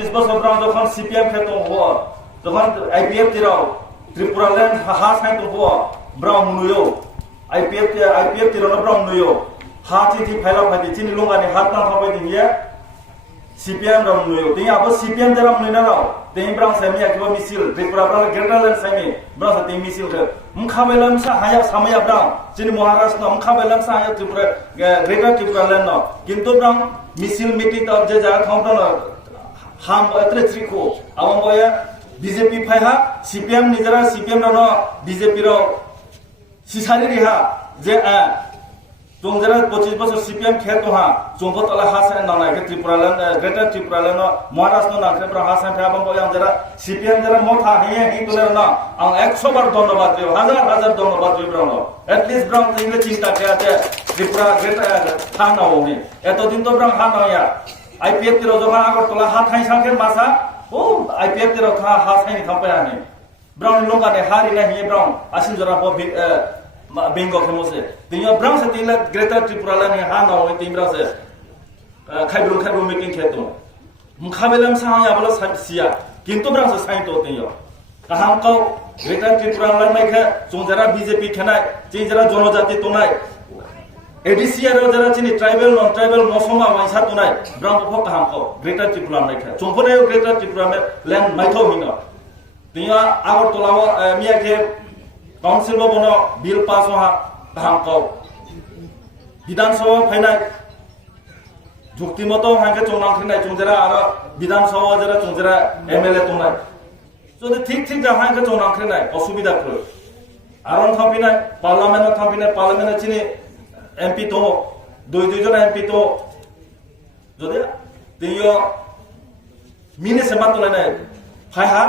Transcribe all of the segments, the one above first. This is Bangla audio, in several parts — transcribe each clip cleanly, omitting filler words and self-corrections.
25 বছর ব্রাং যখন সিপিএম খেতো হওয়া যখন আইপিএফ তিরাও ত্রিপুরা ল্যান্ড হা সাইতো হওয়া ব্রাং নুয়ো আইপিএফ তিরানো ব্রাং নুয়ো হা চিঠি ফাইলা ফাইদি চিনি লুঙ্গানি হাত না থাবাই দিহিয়া CPM ram nuyo ting abo CPM dalam nina rao ting brang sami akiba misil tripura brang gerdalan sami brang sa ting misil ke mkhabelam sa haya samaya brang chini Maharashtra mkhabelam sa haya tripura greater tripura land no kintu brang misil meeting ta je jaga thong na ham atre triko awang boya BJP phaiha CPM nijara CPM no BJP ro sisari riha je Jongjara 25 বছর CPM খেতো হা জঙ্গত আলা হাসান না নাকে ত্রিপুরাল্যান্ড গ্রেটার ত্রিপুরাল্যান্ড মহারাষ্ট্র না ত্রিপুরা হাসান থাবা বয়াম যারা CPM যারা মথা হিয়ে হিতুলে না আং 100 বার ধন্যবাদ দিও হাজার ধন্যবাদ দিও ব্রাউন এট লিস্ট ব্রাউন ইংলে চিন্তা কে আছে ত্রিপুরা গ্রেটার থানা ওনি এতদিন তো ব্রাউন হান হইয়া আইপিএফ তির জমা আগরতলা হা থাই সাংকে মাসা ও আইপিএফ তির খা হা সাইনি থাপায় আনি ব্রাউন লোকানে হারি না হিয়ে ব্রাউন আসিন জরা Bengo kemose. Tinggal brang setinggal Greater Tripura Land yang hana orang tinggal se. Kaibru making keto. Mukhabelam sang ya bala sia. Kintu brang se sain to tinggal. Kaham kau Greater Tripura Land mereka jongjara BJP Khwnai, jongjara jonojati tonai. ADCR jara chini tribal non tribal mosoma waisa tonai. Brang pokok kaham kau Greater Tripura mereka. Jongpone Greater Tripura Land maitho hina. Tinggal awal tolawa miya ke Council bono bill pass ha kaham kau Bidhan Sabha phainai jukti moto hangke chongnang thinai chongjara aro Bidhan Sabha jara chongjara MLA tongnai jodi thik ja hangke chongnang thinai osubida khro aron thampinai parliament chini MP to doi jon MP to jodi tiyo mini semat tolai phaiha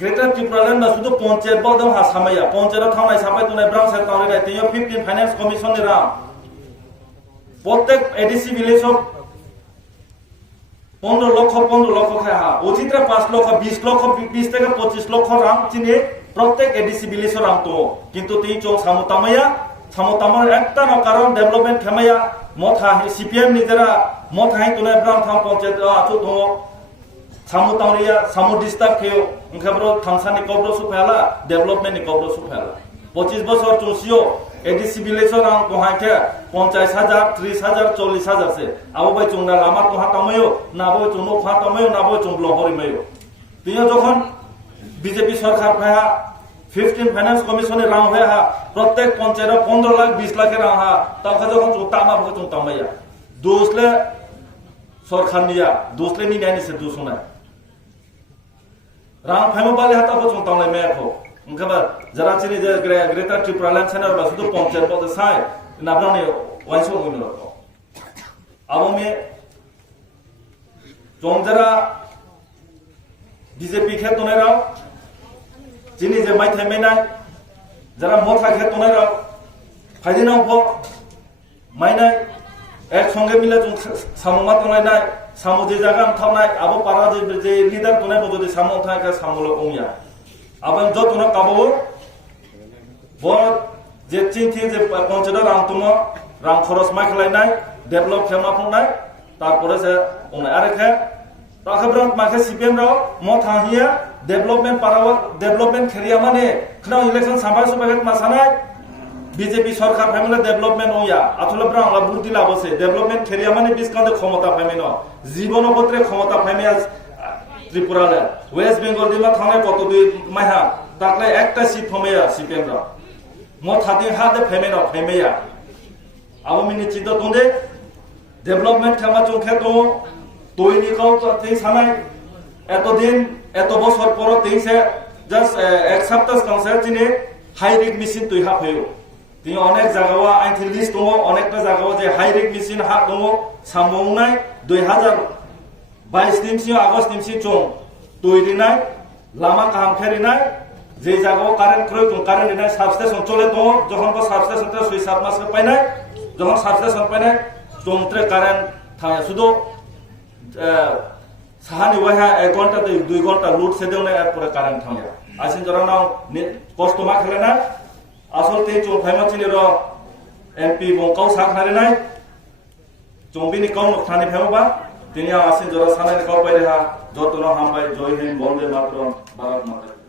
Greater Tripura Land na sudo ponche bodam ha samaya ponche ra thamai sapai tunai brang sa tauri rai tiyo 15 finance commission ni ram প্রত্যেক ADC village of 15 লক্ষ খায় হা অচিত্রা 5 লক্ষ 20 লক্ষ 20 থেকে 25 লক্ষ রাম চিনে প্রত্যেক ADC village রাম তো কিন্তু তিন চং সামতামার একটা ন কারণ ডেভেলপমেন্ট খেমায়া মথা CPM নিজেরা মথাই তুনে ব্রাম থাম পঞ্চায়েত আচু তো সামতামরিয়া সামু ডিস্টার্ব খেও ওখাবর থাংসানি কবর সুফালা ডেভেলপমেন্ট নি কবর সুফালা 25 বছর চুসিও ADC village রাম কোহাইকে 50,000 30,000 40,000 সে আবো বাই চংনা লামা কোহা তাময়ো নাবো চংনো খা তাময়ো নাবো চংবল হরিময়ো তিও যখন বিজেপি সরকার ভায়া 15 ফাইন্যান্স কমিশনে রাম হয়ে হা প্রত্যেক পঞ্চায়েত 15 লাখ 20 লাখের রাম হা তখন যখন তামা ভো চং তামাইয়া দোসলে সরকার নিয়া দোসলে নি নাইনি সে দোসনা রাম ফাইমো বালে হাতা ভো চং তামলাই মেখো ওখাবা যারা চিনি যে গ্রেটার ত্রিপুরা ল্যান্ড সেনার বা শুধু পঞ্চায়েত পদে সাই নাবরানি ওয়াইসো হইনো আবমে জংজারা বিজেপি খেতনেরাও চিনি যে মাইথাই মেনাই যারা মথা খেতনেরাও ফাইদিনাও ভ মাইনাই একসঙ্গে মিলে সামুমা তনাইনাই সামু যে জায়গা থামনাই আবো পারা যে লিডার তনাইবো যদি সামু থাকা সামুলো কমিয়া আবার যতন কাবো বড় যে চিন্তি যে পঞ্চায়েত রাম খরচ মাইখলাইনাই ডেভেলপ খেমা ফংনাই তারপরে যে ওনাই আরে খে তাখব্রাম মাখে CPM রাও মথা হিয়া ডেভেলপমেন্ট পারাও ডেভেলপমেন্ট খেরিয়া মানে খনাও ইলেকশন সামবাই সুবাগেত মাসানাই বিজেপি সরকার ফ্যামিলি ডেভেলপমেন্ট ওয়া আথলে ব্রাং লা বুদ্ধি লাবসে ডেভেলপমেন্ট খেরিয়া মানে বিস্কান্দে ক্ষমতা ফ্যামিলি জীবনপত্রে ক্ষমতা ফ্যামিলি ত্রিপুরা ল্যান্ড ওয়েস্ট বেঙ্গল দিমা থানে কত দুই মাইহা তাকলে একটা সিট ফমেয়া CPM রা মথাদি হাতে ফেমেয়া আবমিনি চিন্তা তন্দে ডেভেলপমেন্ট খামা চংখে তো তৈরি কাউ তেই সানাই এতদিন এত বছর পর তেইসে জাস্ট এক সপ্তাহ কাউন্সিল চিনে হাই রিক মেশিন তুই হাফ হইও তিনি অনেক জায়গাও আইনটি লিস্ট দङ অনেকটা জায়গাও যে হাই রিক মেশিন হাফ দङ সামবংনাই 2022 নিমসি আগস্ট নিমসি চং তৈরিনাই লামা কাম খেরিনাই যে জায়গাও কারেন্ট ক্রয় কারেন্ট দিনাই সাবস্টেশন চলে দङ যখন কো সাবস্টেশন তে 6-7 মাস পাইনাই যখন সাবস্টেশন পাইনাই চংত্রে কারেন্ট থায়া শুধু সাহানি ওয়াহা 1 ঘন্টা 2 ঘন্টা লোড সেদেও না এরপরে কারেন্ট থায়া আসিন জরানাও কষ্ট মা খেলেনা আসলতে চং ফাইমাচিনি র MP বংকাও সাখনারে নাই চংবিনি কাউ নখানি ফাইমবা তিনি আসেন যারা সানাই খাওয়া পাই রেহা যত্ন হামবাই জয় হিন্দ বন্দে মাতরম ভারত মাতা